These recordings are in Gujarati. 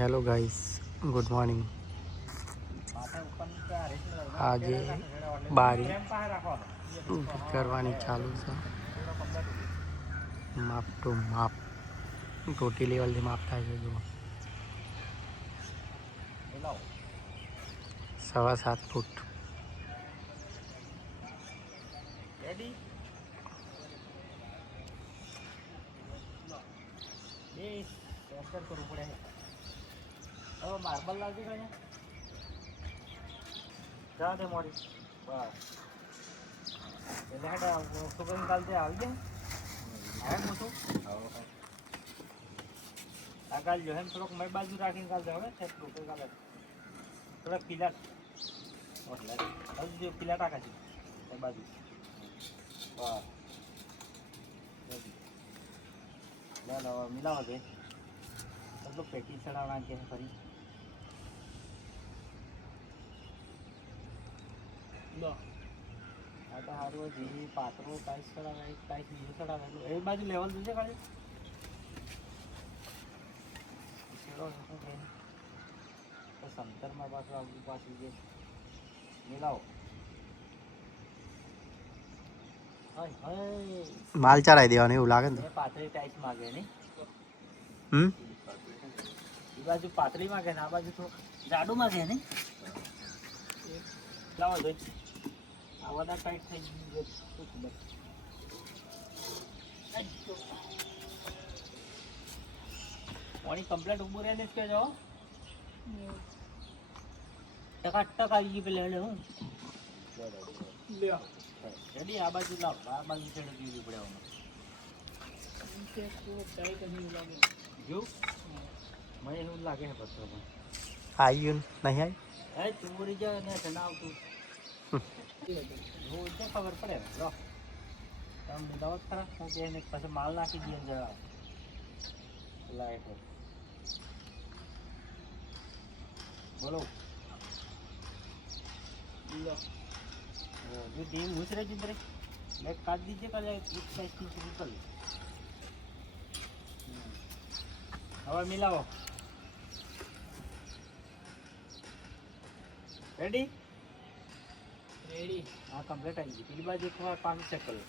Hello guys, good morning. આજે બારી કરવાની ચાલુ છે, માપ ટુ માપ, ટોટી લેવલથી માપ થાય છે. જુઓ 7.25 ફૂટ. કરવું પડે. હવે માર્બલ લાવજો ને જા દે મોડી બસ એટલે હેડ સુગંધ કાલથી આવી જાય હે મોટું આ કાલ જો હે થોડોક મેં બાજુ રાખીને કાલ હવે છે લોકો કાલે થોડાક પીલા હજુ પીલા ટાકા છે એ બાજુ બસ લે મિલાવો દે તો પેટી ચડાવવા કે ફરી લો આ તો સારું જે પાત્રો ટાઈસ ચડાવે ટાઈસ બીજું ચડાવે એ બાજુ લેવલ જોશે ખાલી તો સંતરમાં પાછું આવવું પાછું જે મિલાવો માલ ચડાવી દેવાનો એવું લાગે ને. પાતળી ટાઈસ માગે ને એ બાજુ પાતળી માગે ને આ બાજુ થોડું જાડું માગે ને લાવો જોઈ આ બધા ટાઈટ થઈ ગયું પાણી કમ્પ્લેટ ઉભું રહે ને જ કહેજો ટકાટક આવી ગઈ પેલા એટલે હું રેડી આ બાજુ લાવ આ બાજુ ચડે પીવું પડે જો મને એવું લાગે છે પથ્થર પણ આવ્યું નહીં આવી હે ચોરી જાય ને છે ના આવતું રોજ ખબર પડે લો તમે મિલાવો ખરા હું કે પછી માલ નાખી દઈએ જરા લાઈટ બોલો लो जो टीम घुस रही जिधर मैं काट दीजिए कल एक साइज की शुरू कर हवा मिलाओ रेडी रेडी हाँ कंप्लीट आएगी पहली बार एक बार पानी चेक कर लो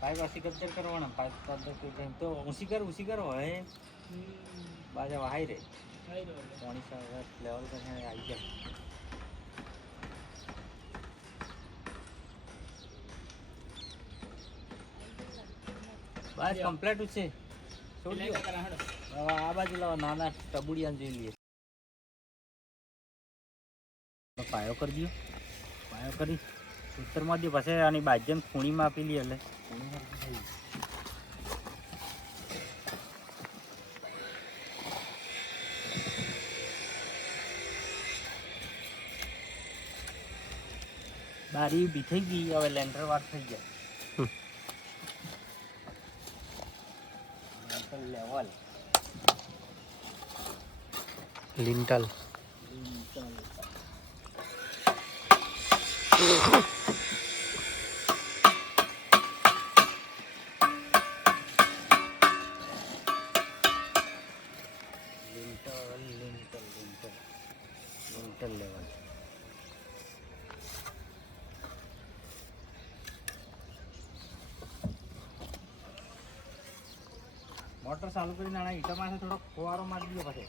पाइप ऐसी कब्जर करवाना पाइप कब्जर तो उसी कर है बाजा वहाई रे पानी सा लेवल करने आई जाए बस कंप्लीट उसे छोड़ दियो आ बाजू लाओ नाना टबुड़िया जोई लिए पायो कर दियो पायो करी उत्तर मध्ये पासे आनी बाजन खूणी में आपी ली એટલે બારી ઊભી થઈ ગઈ હવે લેન્ટર વાર થઈ ગયા લેવલ લિંટલ લેવલ મોટર ચાલુ કરીને આના ઈટા પાસે થોડો ફુવારો મારી દીધો પછી